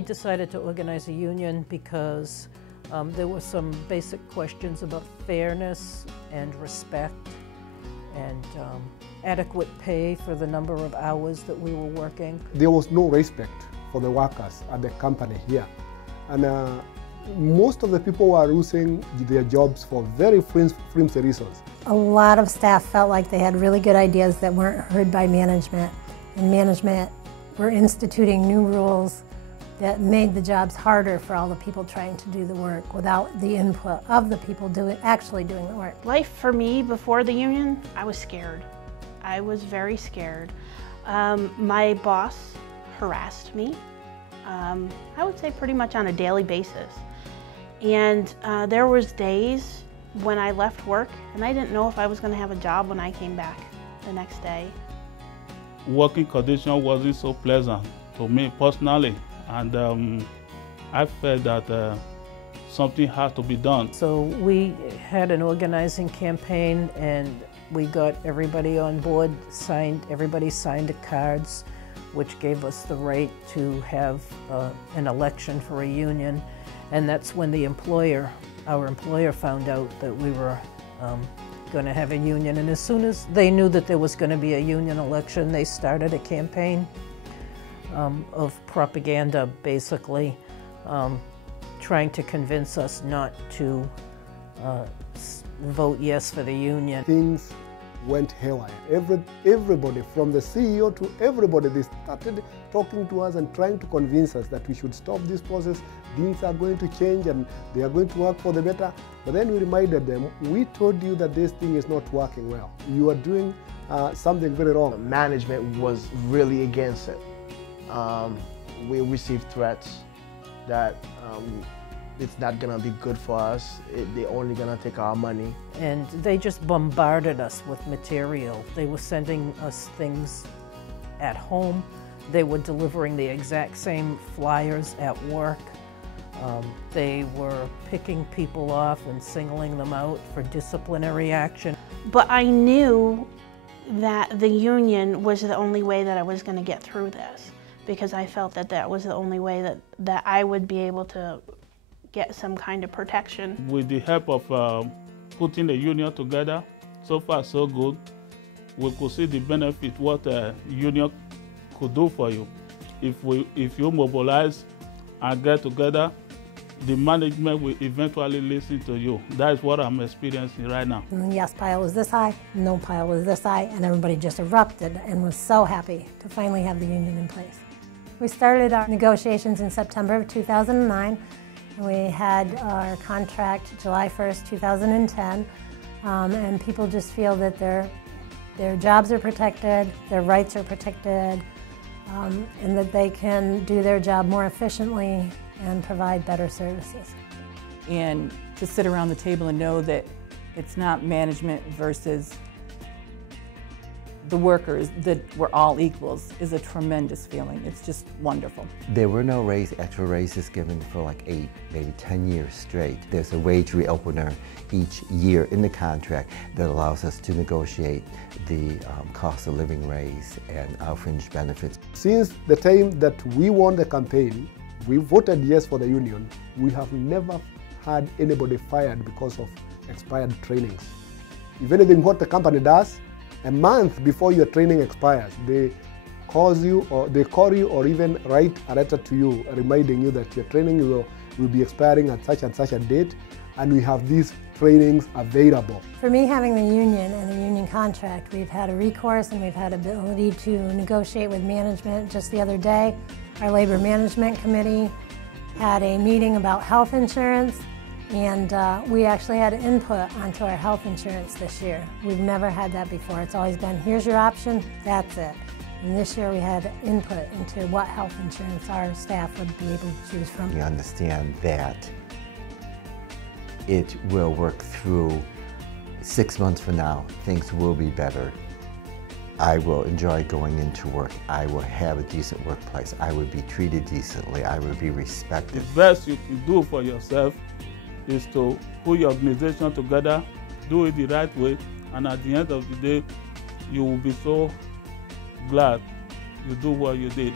We decided to organize a union because there were some basic questions about fairness and respect and adequate pay for the number of hours that we were working. There was no respect for the workers at the company here. And most of the people were losing their jobs for very flimsy reasons. A lot of staff felt like they had really good ideas that weren't heard by management. And management were instituting new rules that made the jobs harder for all the people trying to do the work without the input of the people actually doing the work. Life for me before the union, I was scared. I was very scared. My boss harassed me, I would say pretty much on a daily basis. And there was days when I left work and I didn't know if I was going to have a job when I came back the next day. Working condition wasn't so pleasant to me personally, and I felt that something had to be done. So we had an organizing campaign and we got everybody on board, everybody signed the cards, which gave us the right to have an election for a union. And that's when our employer found out that we were going to have a union. And as soon as they knew that there was going to be a union election, they started a campaign of propaganda, basically, trying to convince us not to vote yes for the union. Things went haywire. Everybody, from the CEO to everybody, they started talking to us and trying to convince us that we should stop this process. Things are going to change and they are going to work for the better. But then we reminded them, we told you that this thing is not working well. You are doing something very wrong. Management was really against it. We received threats that it's not going to be good for us. They're only going to take our money. And they just bombarded us with material. They were sending us things at home. They were delivering the exact same flyers at work. They were picking people off and singling them out for disciplinary action. But I knew that the union was the only way that I was going to get through this, because I felt that that was the only way that I would be able to get some kind of protection. With the help of putting the union together, so far so good, we could see the benefit what a union could do for you. If you mobilize and get together, the management will eventually listen to you. That's what I'm experiencing right now. And the yes pile was this high, no pile was this high, and everybody just erupted and was so happy to finally have the union in place. We started our negotiations in September of 2009. We had our contract July 1st, 2010, and people just feel that their jobs are protected, their rights are protected, and that they can do their job more efficiently and provide better services. And to sit around the table and know that it's not management versus the workers, that we're all equals, is a tremendous feeling. It's just wonderful. There were no extra raises given for like 8, maybe 10 years straight. There's a wage reopener each year in the contract that allows us to negotiate the cost of living raise and our fringe benefits. Since the time that we won the campaign, we voted yes for the union. We have never had anybody fired because of expired trainings. If anything, what the company does, a month before your training expires, they call you or even write a letter to you reminding you that your training will be expiring at such and such a date, and we have these trainings available. For me, having the union and the union contract, we've had a recourse and we've had ability to negotiate with management. Just the other day, our Labor Management Committee had a meeting about health insurance, and we actually had input onto our health insurance this year. We've never had that before. It's always been, here's your option, that's it. And this year we had input into what health insurance our staff would be able to choose from. We understand that it will work through 6 months from now. Things will be better. I will enjoy going into work. I will have a decent workplace. I will be treated decently. I will be respected. The best you can do for yourself is to put your organization together, do it the right way, and at the end of the day, you will be so glad you do what you did.